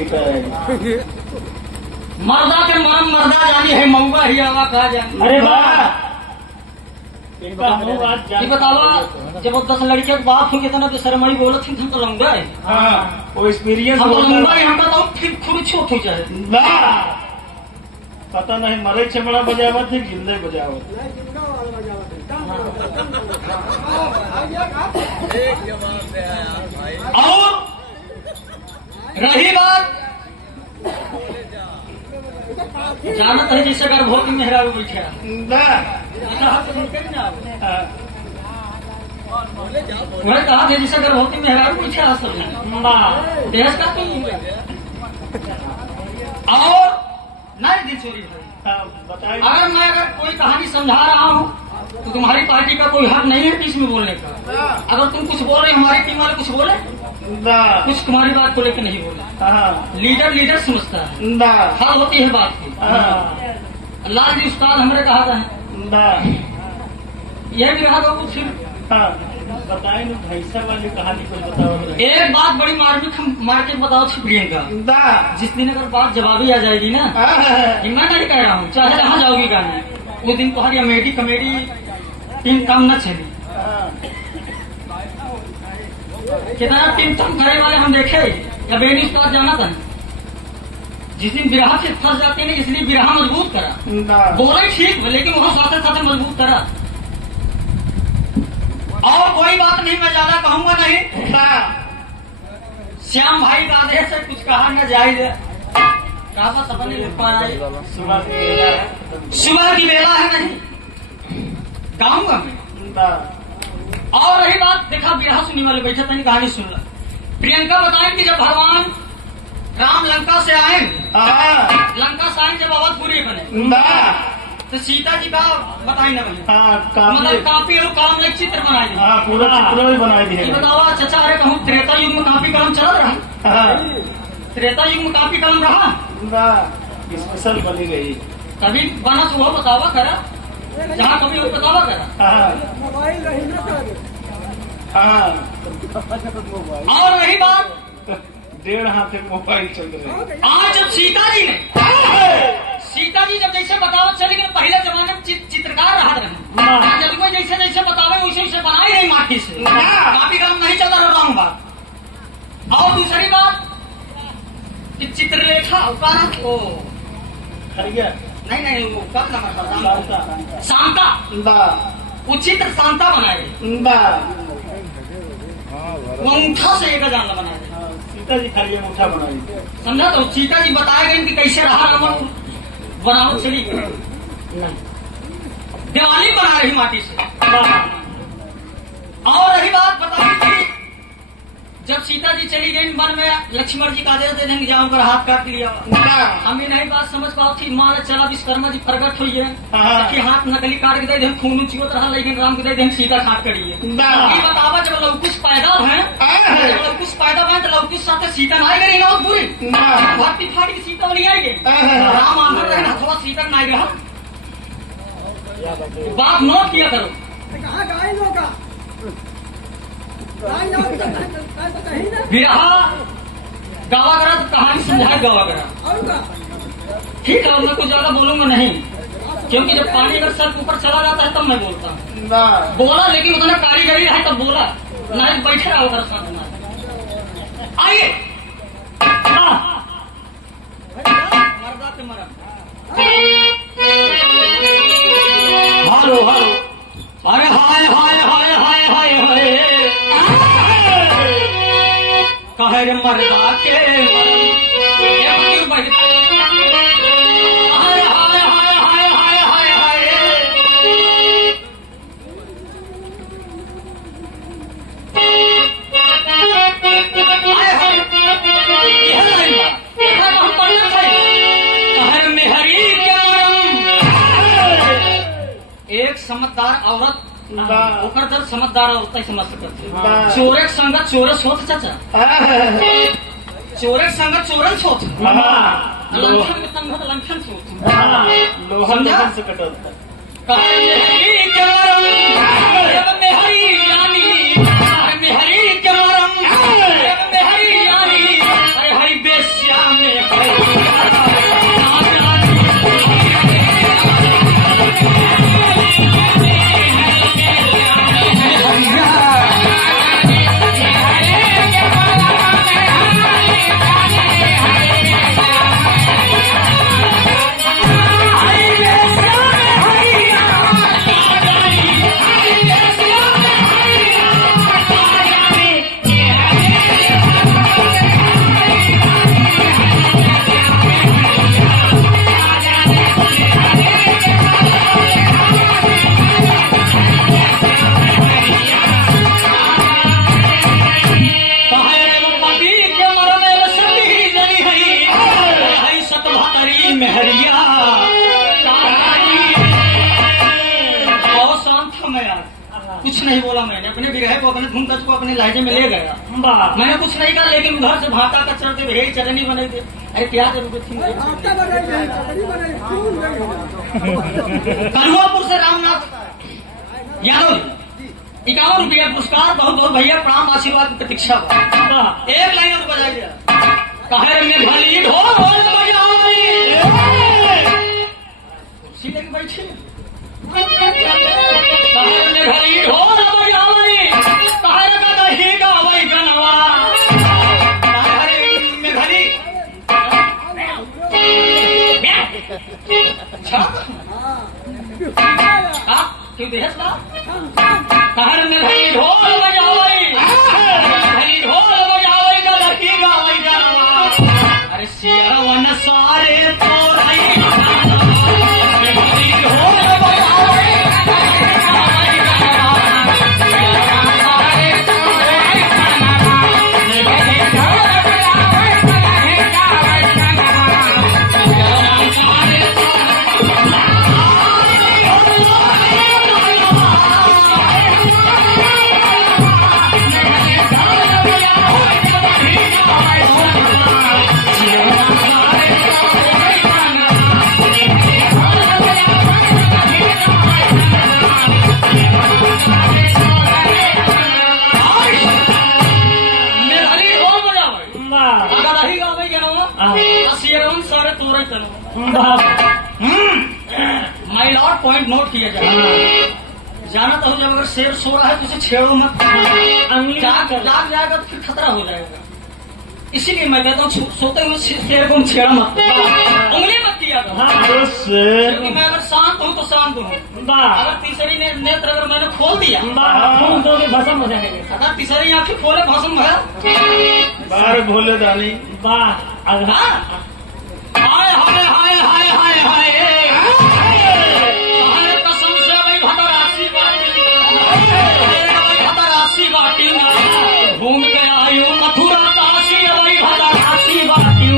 छीटा है। मर्दा के मरम मर्दा जानी है, मऊगा ही आवा कहा जानी। अरे वाह, ये बतावा जब वो 10 लड़के के बाप होंगे तो शर्माई बोलत थी, हम तो लंगा है। वो एक्सपीरियंस हम तो लंगा है, हम तो फिर खुद छोट हो जाए। पता नहीं मरे चमड़ा बजावत है जिंदे बजावत। और रही बात जानत है जैसे अगर भोग मेहरा बैठे वह कहा था जैसे अगर भोग मेहरा बैठे सब देश का तो और नहीं दिल चोरी भाई। अगर कोई कहानी समझा रहा हूँ तो तुम्हारी पार्टी का कोई हक नहीं है बीच में बोलने का। अगर तुम कुछ बोल रहे हमारी टीम वाले कुछ बोले कुछ तुम्हारी बात को लेकर नहीं बोले। लीडर समझता है, हर होती है बात की। अल्लाह जी उस्ताद हमने कहा था यह भी रहा था कुछ बताए ना भैसा वाली कहानी कुछ बताओ। एक बात बड़ी मार के बताओ थी प्रियंका, जिस दिन अगर बात जवाबी आ जाएगी ना, मैं नहीं कह रहा हूँ चाहे जहाँ जाओगी गाने उस दिन तुम्हारी कमेडी टीम काम न चली। कितना टीम कम करे वाले हम देखे या बेनी उस्ताद जाना था। जिस दिन बिरहा से फंस जाते हैं इसलिए बिरहा मजबूत करा, बोले ठीक लेकिन वहाँ साथ साथ मजबूत करा। और कोई बात नहीं, मैं ज्यादा कहूंगा नहीं। श्याम भाई का आदेश से कुछ कहा न जाए। कहा सपने सुबह की बेला है नहीं गाऊंगा मैं। और रही बात देखा बिरहा सुनने वाले बैठे थे कहानी सुन ला। प्रियंका बताएं कि जब भगवान राम लंका से आए जब अवधपुरी बने तो सीता जी का बताई न बने। मतलब काफी और काम नहीं चित्र बनाए थे। पूरा चित्र भी बनाए थे। बताओ चचा अरे कहूँ त्रेता युग में काफी कलम चल रहा। त्रेता युग में काफी कलम रहा स्पेशल बनी गई। कभी बना तो वो बतावा करा, जहाँ कभी वो बतावा करा। और रही बात 1.5 हाथ मोबाइल चल रहे। आज जब सीता जी जब जैसे बतावा चले गए, पहले जमाने में चित्रकार रहा रहे। जब कोई जैसे जैसे बतावे वैसे बनाई नहीं माटी से, काफी कलम नहीं चलता रहा हूँ बात। और दूसरी बात चित्रलेखा नहीं वो कब नंबर शांता वो चित्र शांता बनाए, वो अंगूठा से एक जानला बनाए। सीता जी खाली अंगूठा बनाई समझा। तो सीता जी बताए गए कि कैसे रहा रावण बनाओ चली दिवाली बना रही माटी से। और रही बात बताई जब सीता जी चली गई वन में लक्ष्मण जी का आदेश दे देंगे जाओ कर हाथ काट लिया। हमें नहीं बात समझ पाओ थी माँ ने चला विश्वकर्मा जी प्रकट हुई है कि हाथ नकली काट के दे दे खून चिवत रहा, लेकिन राम के दे दे सीता काट करिए। बतावा जब लवकुश पैदा है तो लवकुश साथ सीता ना गई ना पूरी भक्ति फाटी की सीता नहीं आई गई। राम आंदर रहे अथवा सीता नहीं रहा। बात नोट किया करो। बिरहा गावा करा तो कहानी समझाए गावा करा। ठीक है मैं कुछ ज्यादा बोलूंगा नहीं, क्योंकि जब पानी अगर सर ऊपर चला जाता है तब मैं बोलता हूँ। बोला लेकिन उतना कारीगरी है तब बोला, नहीं बैठे रहा उधर साथ। आइए मर्दा के मरम हारो अरे हाय हाय हाय हाय हाय हाय कहे मर्दा के हाय हाय हाय हाय हाय हाय हाय एक समझदार औरत ओकर जब समझदार औरत समझ सकते। चोरे संगत चोरस होत चाचा, चोरे संगत चोरन सोच, लंघन के संगत लंघन सोच। लोहन से कटल मेहरी जानी मेहरी के मरम मेहरी जानी अरे हरी बेश्याम कुछ नहीं बोला मैंने, अपने बिरहे को अपने धुमकच को अपने लहजे में ले गया। वाह मैंने कुछ नहीं कहा, लेकिन उधर से भाटा का चलते भेड़ी चटनी बने थे। अरे क्या जरूरत थी? कलुआपुर से रामनाथ यादव 51 रुपया पुरस्कार। बहुत बहुत भैया प्रणाम, आशीर्वाद की प्रतीक्षा। वाह एक लाइन और बजाइए। कहर में भली ढोल बजाई, कुर्सी लेके बैठी। कहर में भली ढोल बजाई, कहर का दही गावई गनवा। कहर में भली अच्छा क्यों बेहस बा? कहर में भली ढोल बजाई, भली ढोल बजाई का दही गावई गनवा। अरे सियावन सारे तो रही भली ढोल बजाई माई लॉर्ड पॉइंट नोट किया जाए। जाना तो जब अगर शेर सो रहा है तो उसे छेड़ो मत, जाग जाएगा तो फिर खतरा हो जाएगा। इसीलिए मैं कहता हूँ सोते हुए शेर को छेड़ा मत, उंगली मत किया करो। क्योंकि मैं अगर शांत हूँ तो शांत हूँ। अगर तीसरी नेत्र अगर मैंने खोल दिया तो भस्म हो जाएगा। अगर तीसरी आंखें खोले भस्म भया बार भोले दानी। वाह हाय हाय हाय हाय हाय हाय कसम से भाई भतरासी बाटी घूम के आयु मथुरा काशी भाई भतरासी बाटी।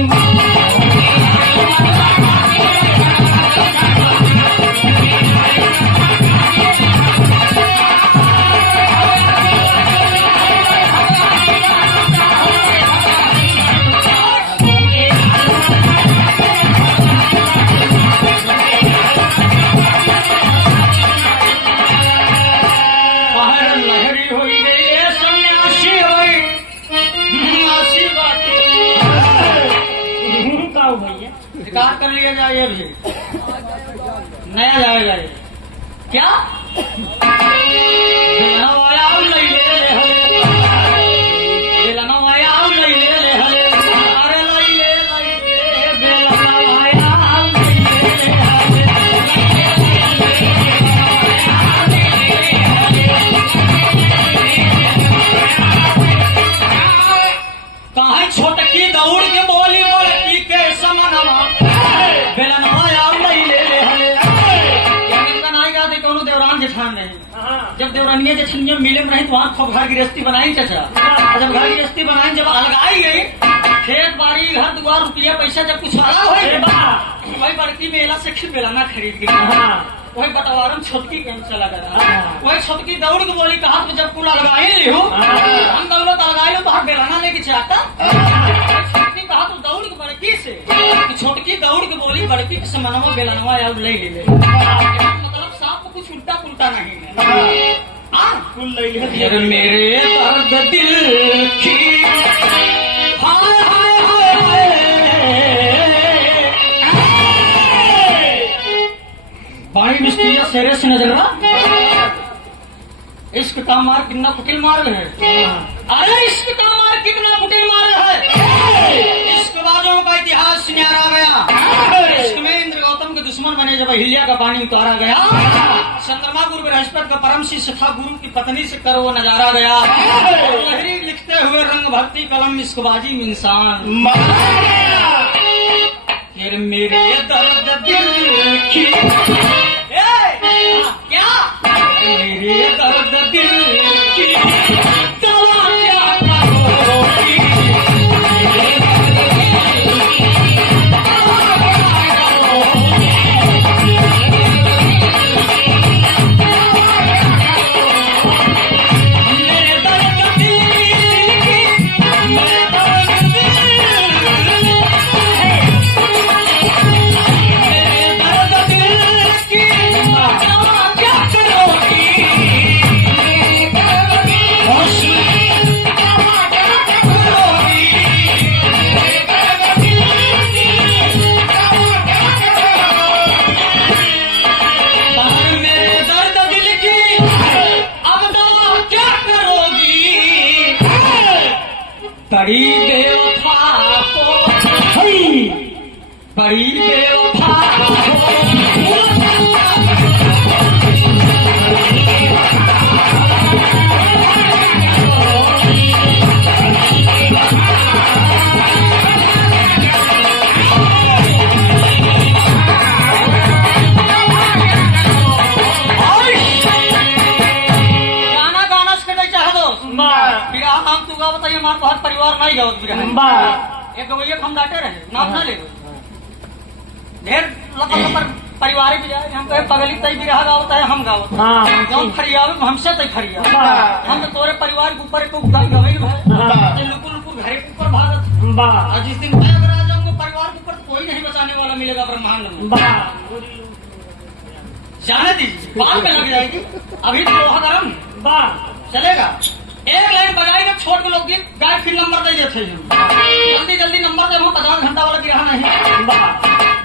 रिकॉर्ड कर लिया जाए, ये भी नया जाएगा ये। क्या छोटकी दौड़ के बोली बड़की के समनवा देवरान जेठान नहीं। जब देवरानिया जेठनिया मिले में रही तो वहाँ खूब घर गृहस्थी बनाई चाचा। जब घर गृहस्थी बनाई, जब अलगाई गई, खेत बाड़ी घर दुआर रुपया पैसा जब कुछ आला हो, वही बड़की मेला से खिल बेलाना खरीद के वही बटवारम छोटकी के चला गया। वही छोटकी दौड़ के बोली कहा तो जब कुल अलगाई ली हो हम दौलत अलगाई हो तो हम बेलाना लेके चाहता। छोटकी कहा तो दौड़ के बड़की से, छोटकी दौड़ के बोली बड़की के समनवा बेलनवा या ले ले। मतलब साफ कुछ उल्टा पुल्टा नहीं है। मेरे दर्द दिल की हाय हाय हाय पानी बिस्तिया सेरे से नजर रहा। इश्क का मार कितना कुटिल मार है। अरे इश्क का मार कितना कुटिल मार है। इश्क बाजों का इतिहास न्यारा गया। इश्क में इंद्र गौतम के दुश्मन बने जब अहिल्या का पानी उतारा गया। चंद्रमा गुरु बृहस्पति का परम शिष्य था, गुरु की पत्नी से करो नजारा गया। लहरी लिखते हुए रंग भक्ति कलम इश्कबाजी में इंसान। फिर मेरे दर्द दिल की क्या मेरे दर्द दिल की दवा क्या करोगी। बड़ी बेवफा को बड़ी बेवफा हमारे बहुत परिवार नहीं गावत बिरहा एक गवैया हम डाटे रहे नाम ना ले ढेर लपर परिवार भी जाए हम कहे पगली तई बिरहा गावत है हम गावत जौन फरियावे हमसे तई फरिया हम तो तोरे परिवार के ऊपर को उगाई गवे भाई लुकुर लुकुर घरे के ऊपर भागत और जिस दिन मैं अगर आ जाऊंगा परिवार के ऊपर कोई नहीं बचाने वाला मिलेगा ब्रह्मांड में जाने दीजिए बाद में लग जाएगी अभी तो लोहा गरम चलेगा एक लाइन बजाई ना छोड़ के लोग गाय फिर नंबर दे देते जल्दी जल्दी नंबर दे 50 घंटा वाला बिरहा नहीं